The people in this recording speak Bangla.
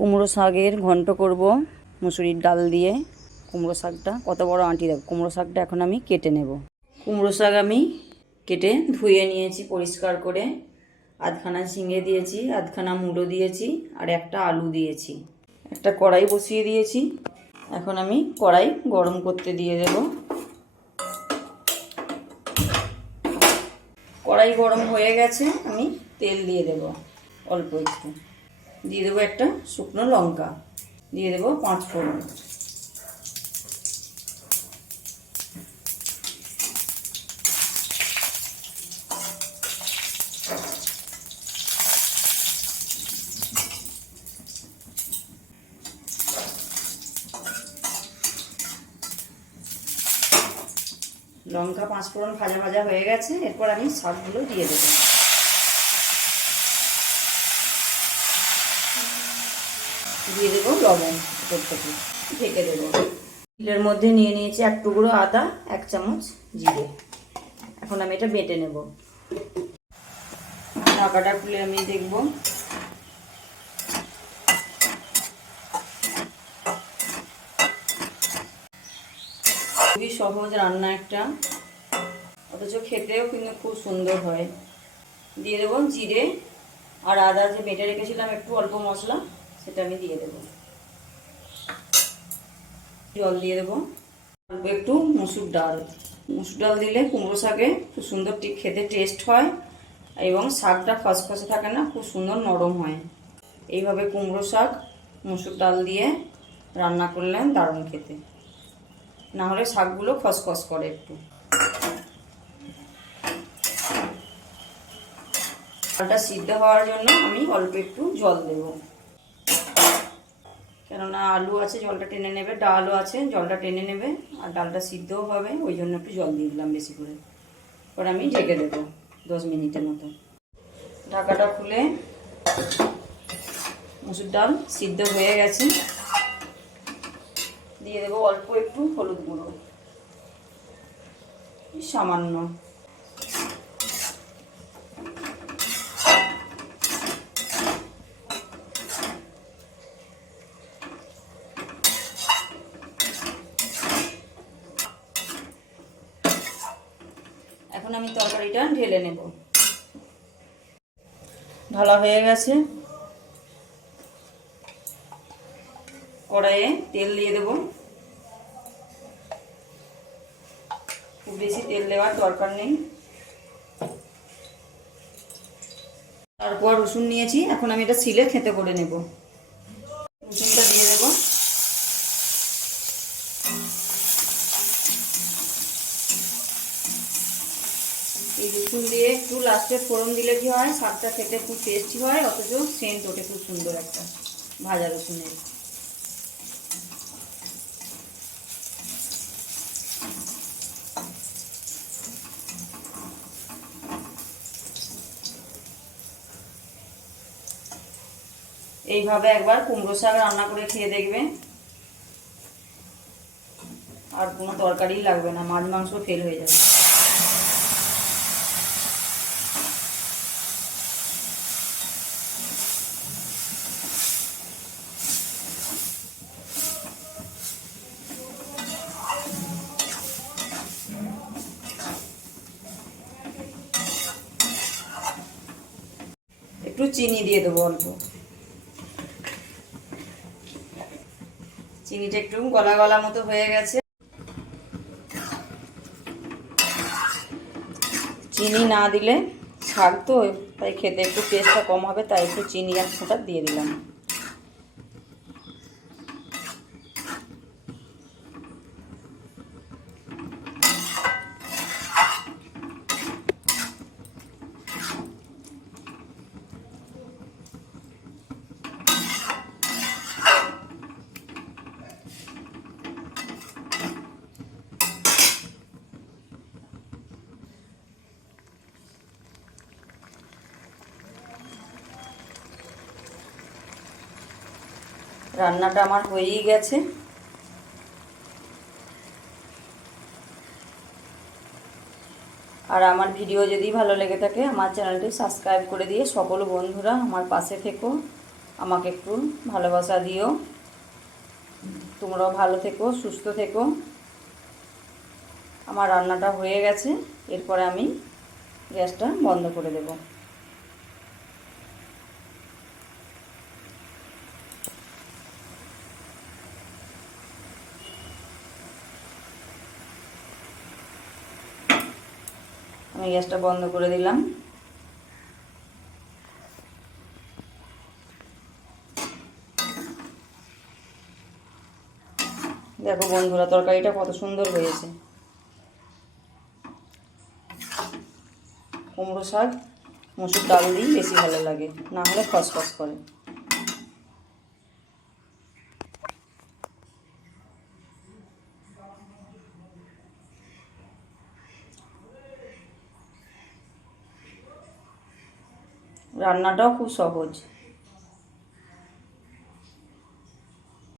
কুমড়ো শাকের ঘন্ট করব, মুসুরির ডাল দিয়ে কুমড়ো শাকটা। কত বড় আঁটি দেবো কুমড়ো শাকটা এখন আমি কেটে নেব। কুমড়ো শাক আমি কেটে ধুয়ে নিয়েছি পরিষ্কার করে। আধখানা ঝিঙে দিয়েছি, আধখানা মুলো দিয়েছি আর একটা আলু দিয়েছি। একটা কড়াই বসিয়ে দিয়েছি। এখন আমি কড়াই গরম করতে দিয়ে দেব। কড়াই গরম হয়ে গেছে, আমি তেল দিয়ে দেব অল্প একটু। দিয়ে দেবো একটা শুকনো লঙ্কা। দিয়ে দেবো পাঁচ ফোড়ন। লঙ্কা পাঁচ ফোড়ন ভাজা ভাজা হয়ে গেছে, এরপর আমি শাকগুলো দিয়ে দেবো। দিয়ে দেবো লবণ থেকে ঢেকে দেবো। তেলের মধ্যে নিয়ে নিয়েছি এক টুকরো আদা, এক চামচ জিরে। এখন আমি এটা বেটে নেব। ঢাকাটা খুলে আমি দেখব। খুবই সহজ রান্না একটা। অথচ খেতেও কিন্তু খুব সুন্দর হয়। দিয়ে দেবো জিরে। আর আদা যে বেটে রেখেছিলাম একটু অল্প মশলা। সেটা আমি দিয়ে দেবো। জল দিয়ে দেবো। একটু মুসুর ডাল। মুসুর ডাল দিলে কুমড়ো শাকে খুব সুন্দর টি- খেতে টেস্ট হয় এবং শাকটা খসখসে থাকে না, খুব সুন্দর নরম হয়। এইভাবে কুমড়ো শাক, মুসুর ডাল দিয়ে রান্না করলেন দারুণ খেতে। না হলে শাকগুলো খসখস করে একটু। ডালটা সিদ্ধ হওয়ার জন্য আমি অল্প একটু জল দেব। কেননা আলু আছে, জলটা টেনে নেবে, ডালও আছে, জলটা টেনে নেবে, আর ডালটা সিদ্ধও হবে, ওই জন্য একটু জল দিয়ে দিলাম বেশি করে। এবার আমি ঢেকে দেবো দশ মিনিটের মতো। ঢাকাটা খুলে মুসুর ডাল সিদ্ধ হয়ে গেছে। দিয়ে দেবো অল্প একটু হলুদ গুঁড়ো। সামান্য। এখন আমি তরকারিটা ঢেলে নেব। ঢালা হয়ে গেছে। কড়াইয়ে তেল দিয়ে দেব। খুব বেশি তেল দেওয়ার দরকার নেই। তারপর রসুন নিয়েছি। এখন আমি এটা সিলে খেতে করে নেব। একটু লাস্টে ফোড়ন দিলে কি হয়? শাকটা খেতে খুব টেস্টি হয়, অথচ সেন্ট ওঠে খুব সুন্দর একটা ভাজা রসুনের। এইভাবে একবার কুমড়ো শাক রান্না করে খেয়ে দেখবে আর কোনো তরকারি লাগবে না, মাছ মাংস ফেল হয়ে যাবে। একটু চিনি দিয়ে দেবো অল্প। চিনিটা একটু গলা গলা মতো হয়ে গেছে। চিনি না দিলে শাক তো তাই খেতে একটু টেস্টটা কম হবে, তাই একটু চিনি এক ফোঁটা দিয়ে দিলাম। রান্নাটা আমার হয়েই গেছে। আর আমার ভিডিও যদি ভালো লেগে থাকে, আমার চ্যানেলটি সাবস্ক্রাইব করে দিয়ে সকল বন্ধুরা আমার পাশে থেকো। আমাকে একটু ভালোবাসা দিও। তোমরাও ভালো থেকো, সুস্থ থেকো। আমার রান্নাটা হয়ে গেছে। এরপরে আমি গ্যাসটা বন্ধ করে দেব। আমি গ্যাসটা বন্ধ করে দিলাম। দেখো বন্ধুরা, তরকারিটা কত সুন্দর হয়েছে। কুমড়ো শাক, মুসুর ডাল দিই বেশি ভালো লাগে, না হলে খসখস করে। রান্নাটাও খুব সহজ।